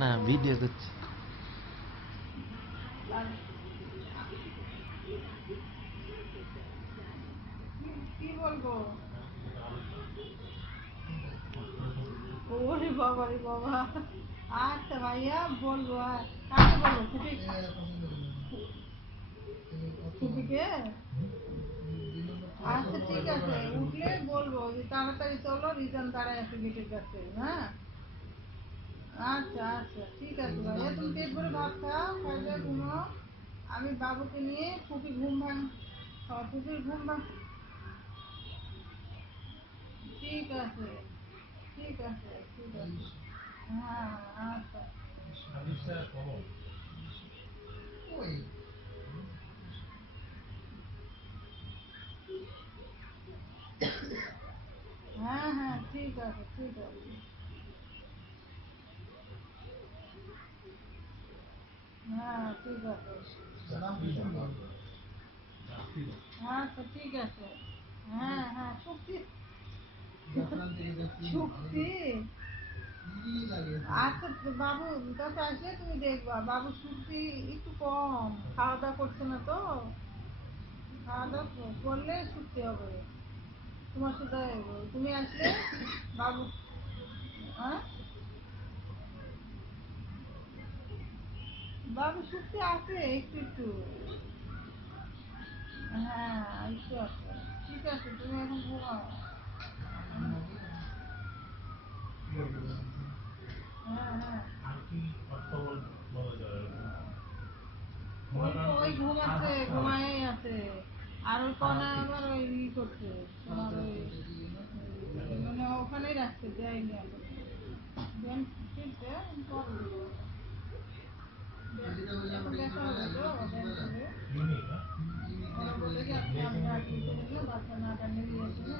না ভিডিও করছি। কি বলবো? ওরে বাবা রে বাবা। আচ্ছা ভাইয়া বলবো। কাকে বলবো? ফুপিকে? আচ্ছা ঠিক আছে, উঠলে বলবো যে তাড়াতাড়ি চলো, রিটার্ন দাঁড়ায় আছে গেটের কাছে। হ্যাঁ আচ্ছা আচ্ছা ঠিক আছে ভাইয়া, তুমি পেট ভরে ভাত খাও, খাইলে ঘুমাও। আমি বাবুকে নিয়ে ফুপি ঘুম ভাঙ, ফুপির ঘুম ভাঙ। ঠিক আছে ঠিক আছে ঠিক আছে। হ্যাঁ আচ্ছা। হ্যাঁ হ্যাঁ ঠিক আছে ঠিক আছে। হ্যাঁ ঠিক আছে। আচ্ছা ঠিক আছে। হ্যাঁ হ্যাঁ শুক্তি, শুক্তি। আচ্ছা বাবু কাছে আসলে তুমি দেখবা বাবু শুক্তি একটু কম, খাওয়া দাওয়া করছে না তো। খাওয়া দাওয়া করলে শুক্তি হবে। তোমার সাথে তুমি আসলে বাবু। হ্যাঁ বাবু শুক্তি আছে একটু একটু। হ্যাঁ একটু আছে। ঠিক আছে তুমি এখন ঘুমাও। হ্যাঁ হ্যাঁ ওই ঘুমাচ্ছে, ঘুমাই আছে। আর ওই কনে আবার ওই করছে তোমার ওই মানে ওখানেই রাখছে, দেয়নি এখন। ব্যায়াম ফিরছে পরে দেবো। এখন দেখা হবে তো ব্যায়াম করে। ওরা বলে যে আপনি আপনি রাখতে না বাচ্চা না টানিয়ে দিয়েছে না।